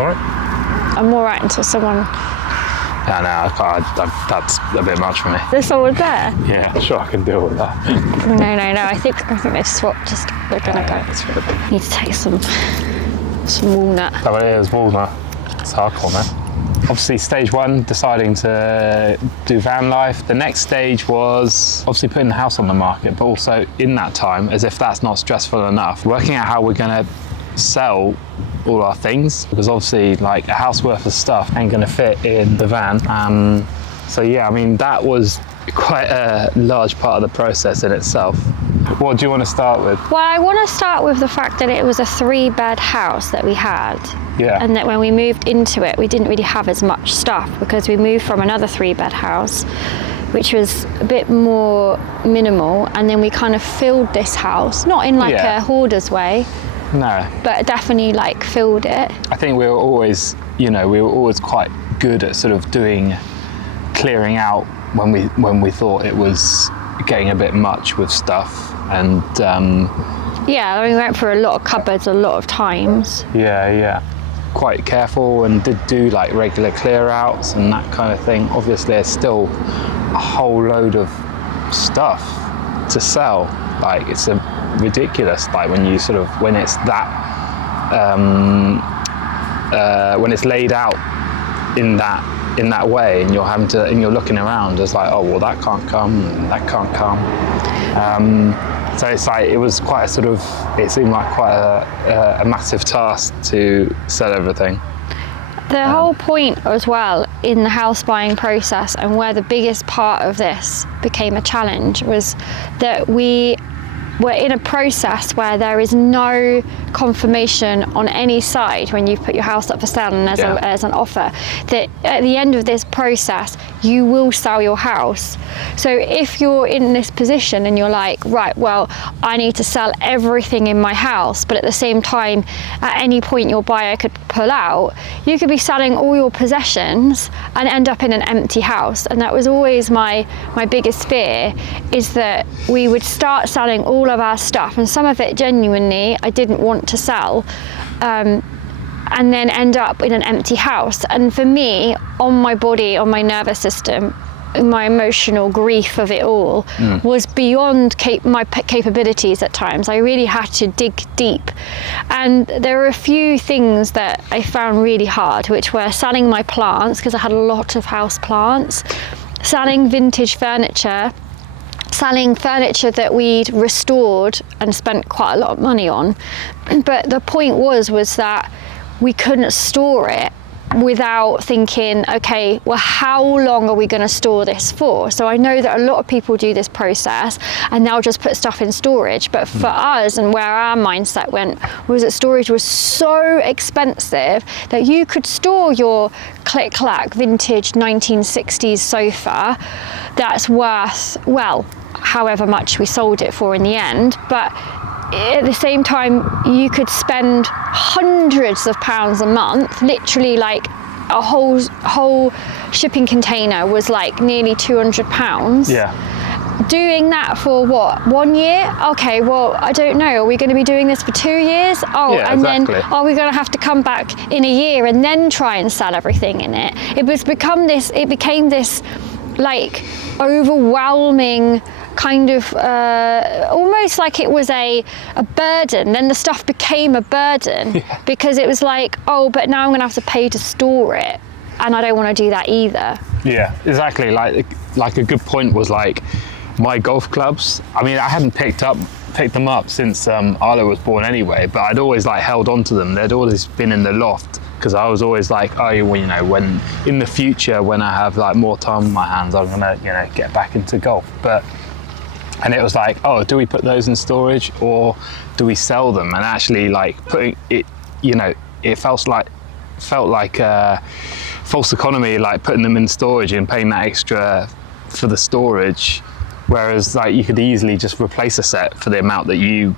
all right? I'm all right until someone... No, I can't. That's a bit much for me. There's someone there? Yeah, sure, I can deal with that. No. I think they swapped. We're gonna go. Need to take some walnut. Oh, it is walnut. It's hardcore, man. Obviously, stage one, deciding to do van life. The next stage was obviously putting the house on the market, but also in that time, as if that's not stressful enough, working out how we're gonna sell all our things, because obviously like a house worth of stuff ain't gonna fit in the van. So yeah, I mean, that was quite a large part of the process in itself. What do you want to start with? Well, I want to start with the fact that it was a 3-bed house that we had. Yeah. And that when we moved into it, we didn't really have as much stuff because we moved from another 3-bed house, which was a bit more minimal. And then we kind of filled this house, not in like a hoarder's way. No. But definitely like filled it. I think we were always quite good at sort of clearing out when we thought it was getting a bit much with stuff. And yeah, we went through a lot of cupboards a lot of times. Yeah. Quite careful and did do like regular clear outs and that kind of thing. Obviously there's still a whole load of stuff to sell. Like it's ridiculous, like when it's that when it's laid out in that way, and you're looking around, it's like, oh well, that can't come. So it's like it seemed like quite a massive task to sell everything. The whole point as well in the house buying process, and where the biggest part of this became a challenge, was that we were in a process where there is no confirmation on any side when you put your house up for sale and there's an offer that at the end of this process you will sell your house. So if you're in this position and you're like, right, well, I need to sell everything in my house, but at the same time at any point your buyer could pull out, you could be selling all your possessions and end up in an empty house. And that was always my biggest fear, is that we would start selling all of our stuff, and some of it genuinely I didn't want to sell, and then end up in an empty house. And for me, on my body, on my nervous system, my emotional grief of it all was beyond my capabilities at times. I really had to dig deep. And there were a few things that I found really hard, which were selling my plants, because I had a lot of house plants, selling vintage furniture, selling furniture that we'd restored and spent quite a lot of money on. But the point was that we couldn't store it without thinking, okay, well, how long are we going to store this for? So I know that a lot of people do this process and they'll just put stuff in storage. But for us, and where our mindset went, was that storage was so expensive that you could store your click-clack vintage 1960s sofa that's worth, well, however much we sold it for in the end. But at the same time, you could spend hundreds of pounds a month, literally like a whole shipping container was like nearly £200. Yeah. Doing that for what, 1 year? Okay, well, I don't know. Are we going to be doing this for 2 years? Oh, yeah, and exactly. then are we going to have to come back in a year and then try and sell everything in it? It became this like overwhelming kind of almost like it was a burden. Then the stuff became a burden because it was like, oh, but now I'm gonna have to pay to store it, and I don't want to do that either. Yeah, exactly. Like a good point was like my golf clubs. I mean, I hadn't picked them up since Arlo was born anyway, but I'd always like held on to them. They'd always been in the loft because I was always like, oh, well, you know, when in the future when I have like more time on my hands, I'm gonna, you know, get back into golf. And it was like, oh, do we put those in storage or do we sell them? And actually, like putting it, you know, it felt like false economy, like putting them in storage and paying that extra for the storage, whereas like you could easily just replace a set for the amount that you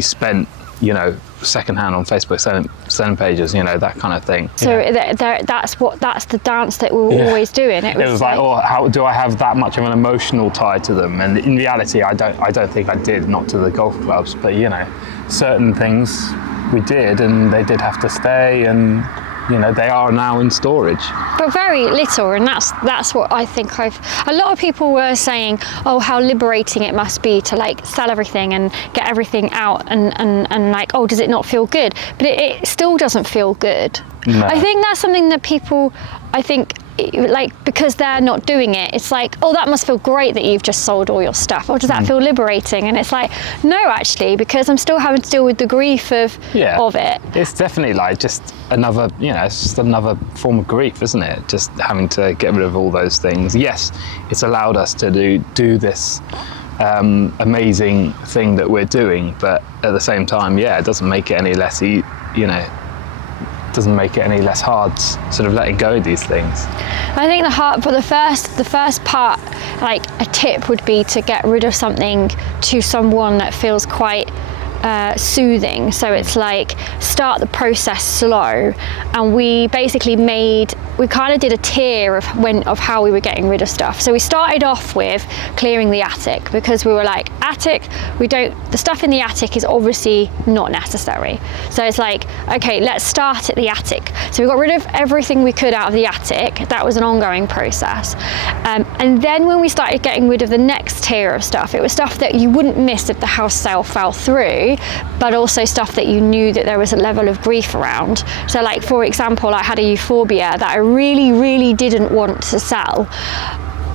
spent, you know, secondhand on Facebook selling pages, you know, that kind of thing. So that's the dance that we were always doing. It was like, oh, how do I have that much of an emotional tie to them? And in reality, I don't think I did, not to the golf clubs, but you know, certain things we did, and they did have to stay, and you know, they are now in storage. But very little, and that's what I think a lot of people were saying, oh, how liberating it must be to like sell everything and get everything out, and like, oh, does it not feel good? But it still doesn't feel good. No. I think that's something that people, I think, like, because they're not doing it, it's like, oh, that must feel great that you've just sold all your stuff, or does that feel liberating? And it's like, no, actually, because I'm still having to deal with the grief of it. It's definitely like just another, you know, it's just another form of grief, isn't it? Just having to get rid of all those things. Yes, it's allowed us to do this amazing thing that we're doing, but at the same time, it doesn't make it any less doesn't make it any less hard sort of letting go of these things. I think the first part, like a tip would be to get rid of something to someone that feels quite soothing. So it's like, start the process slow, and we basically kind of did a tier of how we were getting rid of stuff. So we started off with clearing the attic, because we were like, the stuff in the attic is obviously not necessary. So it's like, okay, let's start at the attic. So we got rid of everything we could out of the attic. That was an ongoing process. And then when we started getting rid of the next tier of stuff, it was stuff that you wouldn't miss if the house sale fell through, but also stuff that you knew that there was a level of grief around. So like, for example, I had a euphorbia that I really, really didn't want to sell.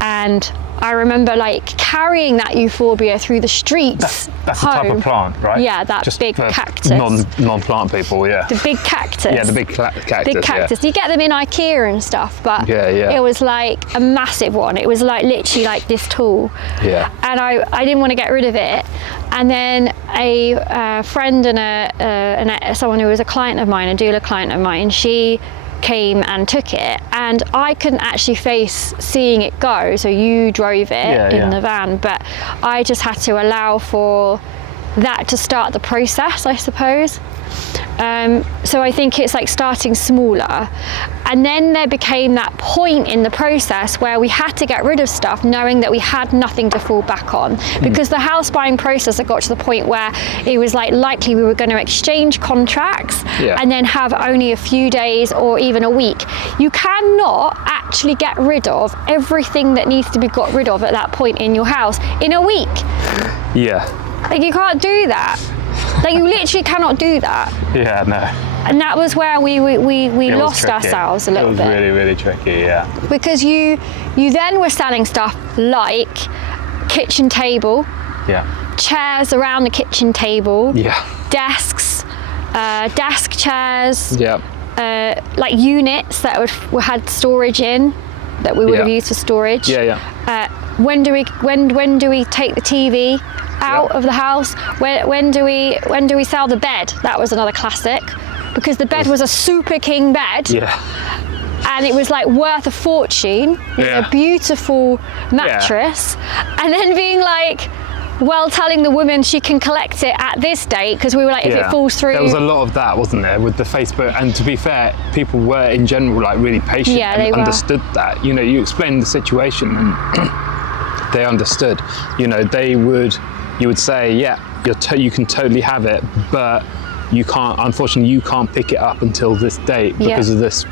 And I remember like carrying that euphorbia through the streets. That's a type of plant, right? Yeah, that just big cactus. Non-plant people, yeah. The big cactus. Yeah, the big cactus. Big cactus. Yeah. You get them in IKEA and stuff, but it was like a massive one. It was like literally like this tall. Yeah. And I didn't want to get rid of it. And then a friend and someone who was a client of mine, a doula client of mine, she came and took it, and I couldn't actually face seeing it go, so you drove it in the van, but I just had to allow for that to start the process, I suppose. So I think it's like starting smaller, and then there became that point in the process where we had to get rid of stuff knowing that we had nothing to fall back on, because the house buying process had got to the point where it was like likely we were going to exchange contracts and then have only a few days or even a week. You cannot actually get rid of everything that needs to be got rid of at that point in your house in a week. Like, you can't do that. Like, you literally cannot do that. Yeah, no. And that was where we lost ourselves a little bit. It was really, really tricky, Because you then were selling stuff like kitchen table, chairs around the kitchen table, desks, desk chairs, like units that had storage in, that we would have used for storage. When do we take the TV out of the house? When do we sell the bed? That was another classic, because the bed was a super king bed. And it was like worth a fortune. It was a beautiful mattress. And then being like, telling the woman she can collect it at this date, because we were like, if it falls through. There was a lot of that, wasn't there, with the Facebook, and to be fair, people were in general like really patient and understood that. You know, you explained the situation and they understood. You know, you would say, you can totally have it, but unfortunately you can't pick it up until this date because of this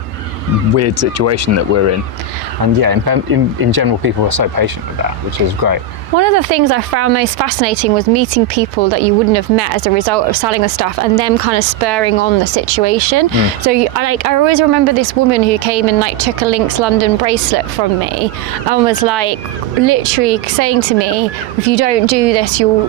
weird situation that we're in. And in general, people were so patient with that, which is great. One of the things I found most fascinating was meeting people that you wouldn't have met as a result of selling the stuff, and them kind of spurring on the situation. So I always remember this woman who came and like took a Lynx London bracelet from me and was like literally saying to me, if you don't do this, you will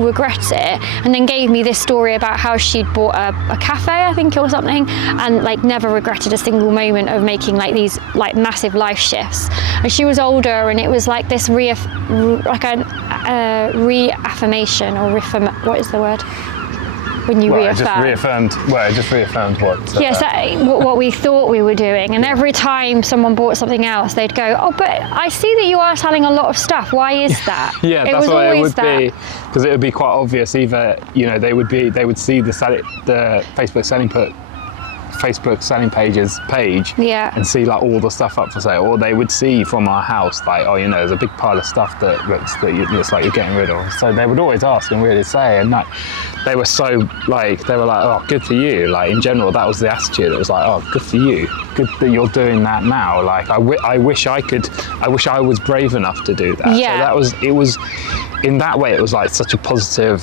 regret it. And then gave me this story about how she'd bought a cafe, I think, or something, and like never regretted a single moment of making like these like massive life shifts. And she was older, and it was like this reaffirmation, or what is the word? When you reaffirm. It just reaffirmed what? What we thought we were doing. And every time someone bought something else, they'd go, oh, but I see that you are selling a lot of stuff. Why is that? That's what it would be. Because it would be quite obvious. Either, you know, they would see the Facebook selling pages and see like all the stuff up for sale, or they would see from our house like, oh, you know, there's a big pile of stuff that looks like you're getting rid of. So they would always ask and really say, and like they were so like, they were like, oh, good for you. Like in general, that was the attitude. It was like, oh, good for you. Good that you're doing that now. Like I wish I was brave enough to do that. Yeah. So it was in that way, it was like such a positive,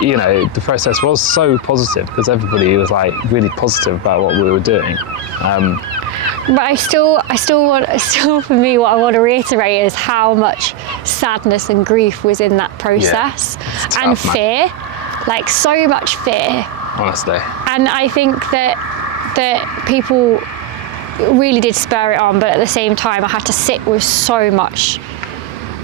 you know, the process was so positive because everybody was like really positive about what we were doing. But I still for me, what I want to reiterate is how much sadness and grief was in that process, it's and tough, fear, like so much fear. Honestly. And I think that people really did spur it on, but at the same time, I had to sit with so much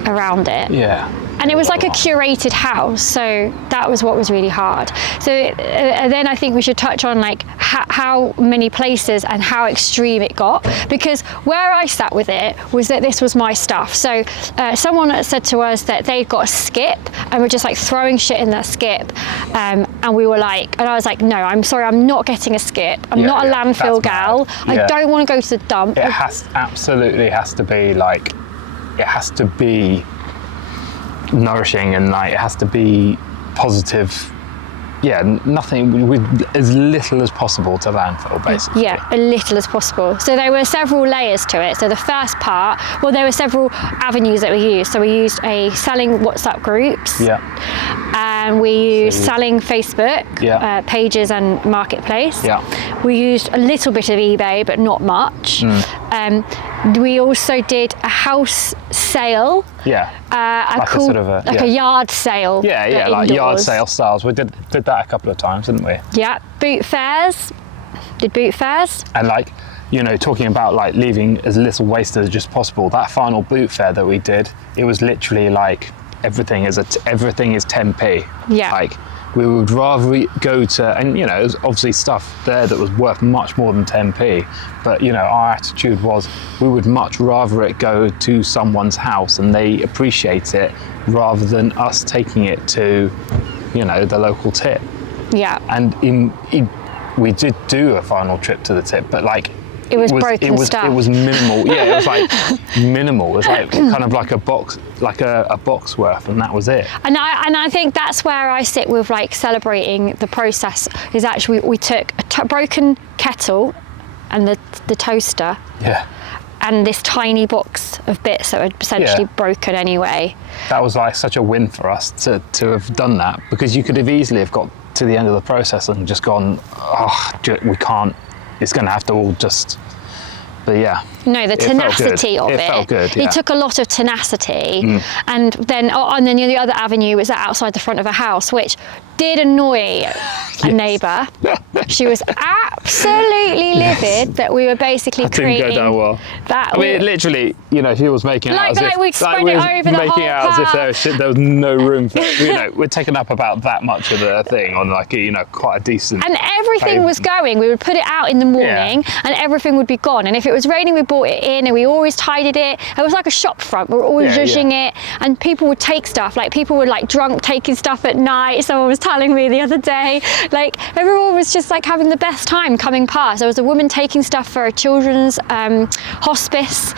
around it. Yeah. And it was like a curated house, so that was what was really hard. So then I think we should touch on like how many places and how extreme it got, because where I sat with it was that this was my stuff. So someone said to us that they'd got a skip and we're just like throwing shit in that skip, and we were like, and I was like, no, I'm sorry, I'm not getting a skip. I'm not a landfill gal. I don't want to go to the dump. It absolutely has to be like, it has to be nourishing, and like it has to be positive. Nothing with as little as possible to landfill, basically. Yeah, a little as possible. So there were several layers to it. So the first part, well, there were several avenues that we used. So we used a selling WhatsApp groups. Yeah. And we used selling Facebook pages and marketplace. Yeah. We used a little bit of eBay, but not much. We also did a house sale. Yeah. Like a yard sale. Yeah, like yard sale styles. We did that a couple of times, didn't we? Yeah, boot fairs. Did boot fairs. And like, you know, talking about like leaving as little wastage as possible, that final boot fair that we did, it was literally like everything is 10p. Yeah. Like we would rather go to, and you know, there's obviously stuff there that was worth much more than 10p, but you know, our attitude was we would much rather it go to someone's house and they appreciate it rather than us taking it to, you know, the local tip. Yeah. And we did do a final trip to the tip, but like it was broken stuff. It was minimal. Yeah, it was like minimal. It was like kind of like a box worth, and that was it. And I think that's where I sit with like celebrating the process. Is actually we took a broken kettle and the toaster. Yeah. And this tiny box of bits that were essentially broken anyway. That was like such a win for us to have done that, because you could have easily have got to the end of the process and just gone, oh, we can't. It's going to have to all just, but yeah. No, the tenacity of it. It felt good, yeah. It took a lot of tenacity. And then the other avenue was outside the front of a house, which did annoy a neighbour. She was absolutely livid that we were basically creating. That didn't go down well. I mean, literally, you know, she was making it out as if we'd spread it over the whole as if there was no room for, you know, we're taking up about that much of the thing on like, you know, quite a decent. And everything was going. We would put it out in the morning and everything would be gone. And if it was raining, we brought it in and we always tidied it. It was like a shop front. We were always zhuzhing it, and people would take stuff. Like people were like drunk taking stuff at night. Someone was telling me the other day, like everyone was just like having the best time coming past. There was a woman taking stuff for a children's hospice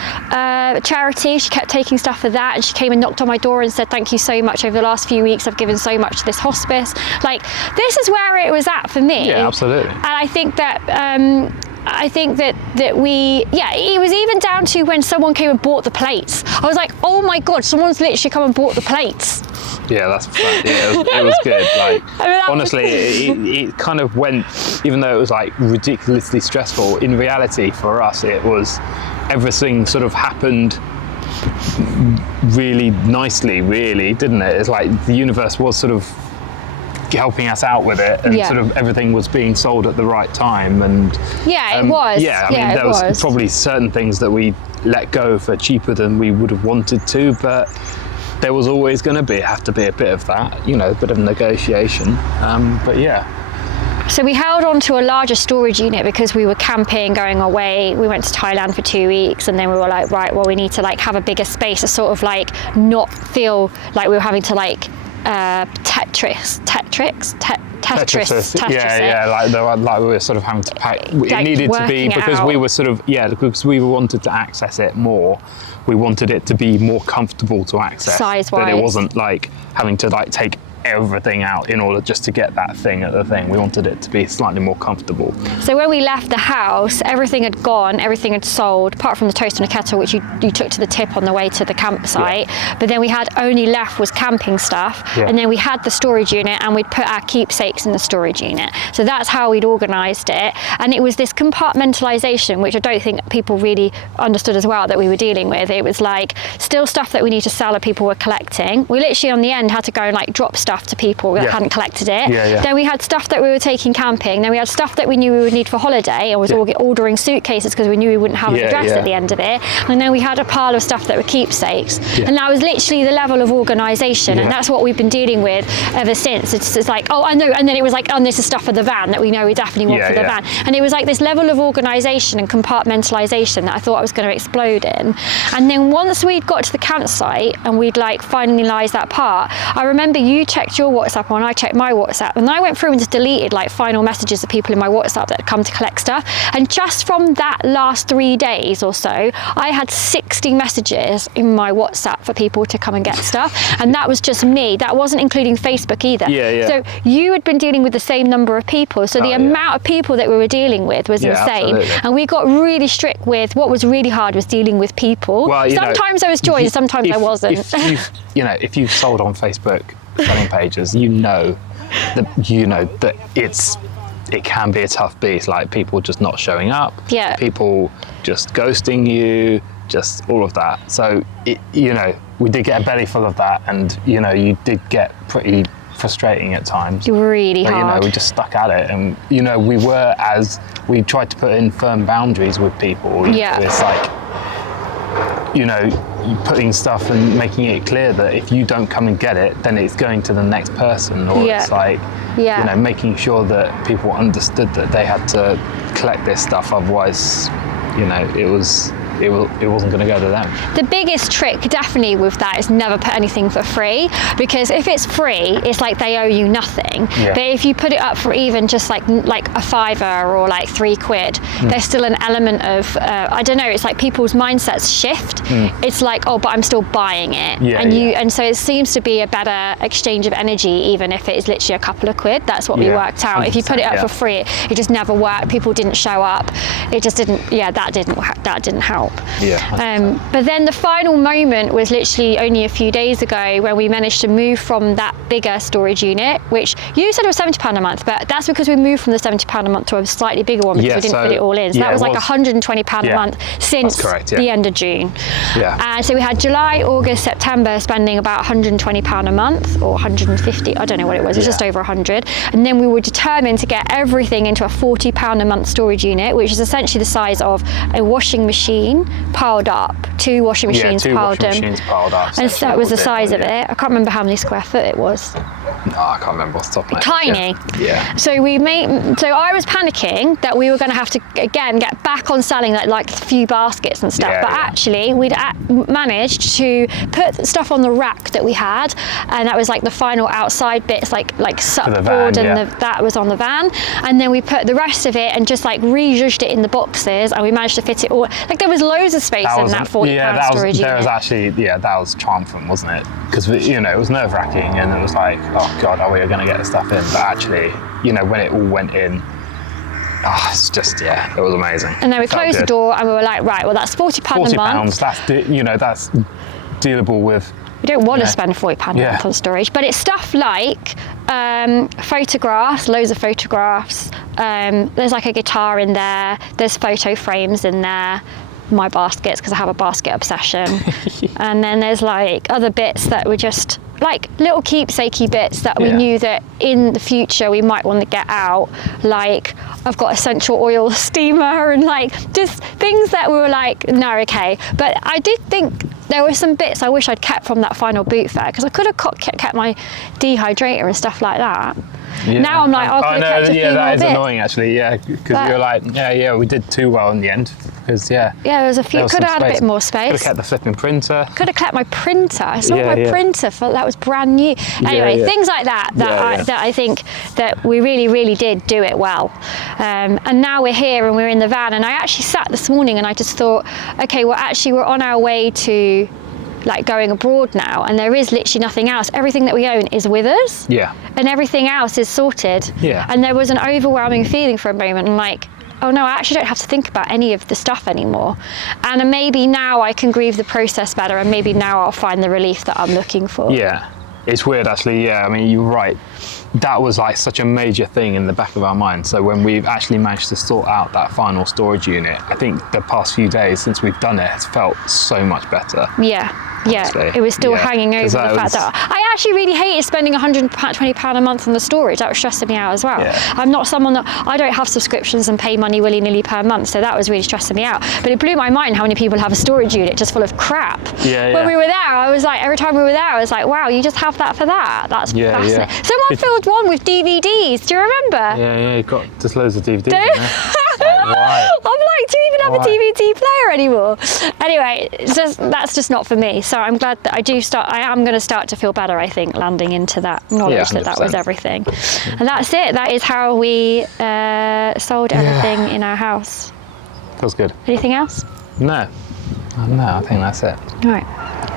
charity. She kept taking stuff for that, and she came and knocked on my door and said, thank you so much. Over the last few weeks I've given so much to this hospice. Like this is where it was at for me. Yeah, absolutely. And I think that it was even down to when someone came and bought the plates. I was like, oh my God, someone's literally come and bought the plates. Yeah, that's fun. Yeah, it was good. Like, honestly, it kind of went, even though it was like ridiculously stressful, in reality for us, it was, everything sort of happened really nicely, really, didn't it? It's like the universe was sort of helping us out with it, and sort of everything was being sold at the right time, and it was. Yeah, I mean, there was probably certain things that we let go for cheaper than we would have wanted to, but there was always going to have to be a bit of that, you know, a bit of negotiation. But yeah. So we held on to a larger storage unit because we were camping, going away. We went to Thailand for 2 weeks, and then we were like, right, well, we need to like have a bigger space to sort of like not feel like we were having to like Tetris. Yeah, like we were sort of having to pack. It needed to be, because we were sort of, because we wanted to access it more. We wanted it to be more comfortable to access. Size-wise. That it wasn't like having to like take everything out in order just to get that thing at the thing. We wanted it to be slightly more comfortable. So when we left the house, everything had gone, everything had sold, apart from the toaster and a kettle, which you took to the tip on the way to the campsite. But then we had only left was camping stuff, and then we had the storage unit, and we'd put our keepsakes in the storage unit. So that's how we'd organised it. And it was this compartmentalisation, which I don't think people really understood as well, that we were dealing with. It was like still stuff that we need to sell that people were collecting. We literally on the end had to go and like drop stuff to people that hadn't collected it. Then we had stuff that we were taking camping. Then we had stuff that we knew we would need for holiday, and was ordering suitcases because we knew we wouldn't have an address at the end of it. And then we had a pile of stuff that were keepsakes. And that was literally the level of organisation, and that's what we've been dealing with ever since. It's like, oh, I know, and then it was like, oh, this is stuff for the van that we know we definitely want for the van. And it was like this level of organisation and compartmentalisation that I thought I was going to explode in. And then once we'd got to the campsite and we'd like finalised that part, I remember you checked your WhatsApp and I checked my WhatsApp, and I went through and just deleted like final messages of people in my WhatsApp that had come to collect stuff. And just from that last 3 days or so, I had 60 messages in my WhatsApp for people to come and get stuff. And that was just me. That wasn't including Facebook either. So you had been dealing with the same number of people. So the amount of people that we were dealing with was insane. Absolutely. And we got really strict with what was really hard was dealing with people. Well, sometimes there was joy, sometimes there wasn't. If you've sold on Facebook selling pages, you know that it can be a tough beast, like people just not showing up, people just ghosting you, just all of that. So we did get a belly full of that, and you did get pretty frustrating at times. Really hard. We just stuck at it, and we tried to put in firm boundaries with people. It's like putting stuff and making it clear that if you don't come and get it, then it's going to the next person, or it's like making sure that people understood that they had to collect this stuff, otherwise it wasn't going to go to them. The biggest trick definitely with that is never put anything for free, because if it's free, it's like they owe you nothing. But if you put it up for even just like a fiver or like £3, there's still an element of I don't know, it's like people's mindsets shift. It's like, oh, but I'm still buying it, and so it seems to be a better exchange of energy, even if it is literally a couple of quid. That's what we worked out. If you put it up for free, it just never worked. People didn't show up. It just didn't. That didn't help. But then the final moment was literally only a few days ago, when we managed to move from that bigger storage unit, which you said was £70 a month, but that's because we moved from the £70 a month to a slightly bigger one, because we didn't put it all in. So that was like £120 a month since the end of June. And so we had July, August, September spending about £120 a month, or 150, I don't know what it was, it was just over 100. And then we were determined to get everything into a £40 a month storage unit, which is essentially the size of a washing machine piled up, 2 washing machines piled up. And so that was the size of it. I can't remember how many square foot it was. No, I can't remember what's the top of my head. Tiny. So I was panicking that we were going to have to again get back on selling like a few baskets and stuff. But actually, we'd managed to put stuff on the rack that we had, and that was like the final outside bits, like supboard, and that was on the van. And then we put the rest of it and just like re-zhuzhed it in the boxes, and we managed to fit it all. Like there was loads of space in that £40 storage unit. There was actually, that was triumphant, wasn't it? Because it was nerve-wracking, and it was like, oh God, are we going to get the stuff in? But actually, when it all went in, it's just, it was amazing. And then we closed the door, and we were like, right, well, that's £40 a month. That's dealable with. We don't want to spend £40 a month on storage, but it's stuff like photographs, loads of photographs. There's like a guitar in there. There's photo frames in there. My baskets, because I have a basket obsession. And then there's like other bits that were just like little keepsakey bits that we knew that in the future we might want to get out. Like I've got essential oil steamer, and like just things that we were like, no, okay. But I did think there were some bits I wish I'd kept from that final boot fair, because I could have kept my dehydrator and stuff like that. Now I'm like, I could have kept a few more that is bits. Annoying actually, because you're like, we did too well in the end, because there was a few. Could have had a bit more space. Could have kept the flipping printer. Could have kept my printer. I saw my printer that was brand new. Anyway, things like that I think that we really, really did do it well. And now we're here and we're in the van, and I actually sat this morning and I just thought, okay, well actually we're on our way to like going abroad now, and there is literally nothing else. Everything that we own is with us. Yeah. And everything else is sorted. Yeah. And there was an overwhelming feeling for a moment, and like, oh no, I actually don't have to think about any of the stuff anymore. And maybe now I can grieve the process better, and maybe now I'll find the relief that I'm looking for. Yeah. It's weird actually, yeah, I mean, you're right. That was like such a major thing in the back of our mind. So when we've actually managed to sort out that final storage unit, I think the past few days since we've done it, it's felt so much better. Yeah. Yeah, honestly. it was still Yeah, hanging over 'cause the that fact was- that I actually really hated spending £120 a month on the storage. That was stressing me out as well. Yeah. I'm not someone that, I don't have subscriptions and pay money willy-nilly per month, so that was really stressing me out. But it blew my mind how many people have a storage unit just full of crap. Yeah, When yeah. we were there, I was like, every time we were there, I was like, wow, you just have that for that. That's Yeah, fascinating. yeah. Someone filled one with DVDs, do you remember? Yeah, you've got just loads of DVDs in Do- there. Why? I'm like, do you even have Why? a DVD player anymore? Anyway, that's just not for me. So I'm glad that I am going to start to feel better, I think, landing into that knowledge Yeah, that was 100%. everything. And that's it. That is how we sold everything in our house. Feels good. Anything else? No, I think that's it. All right.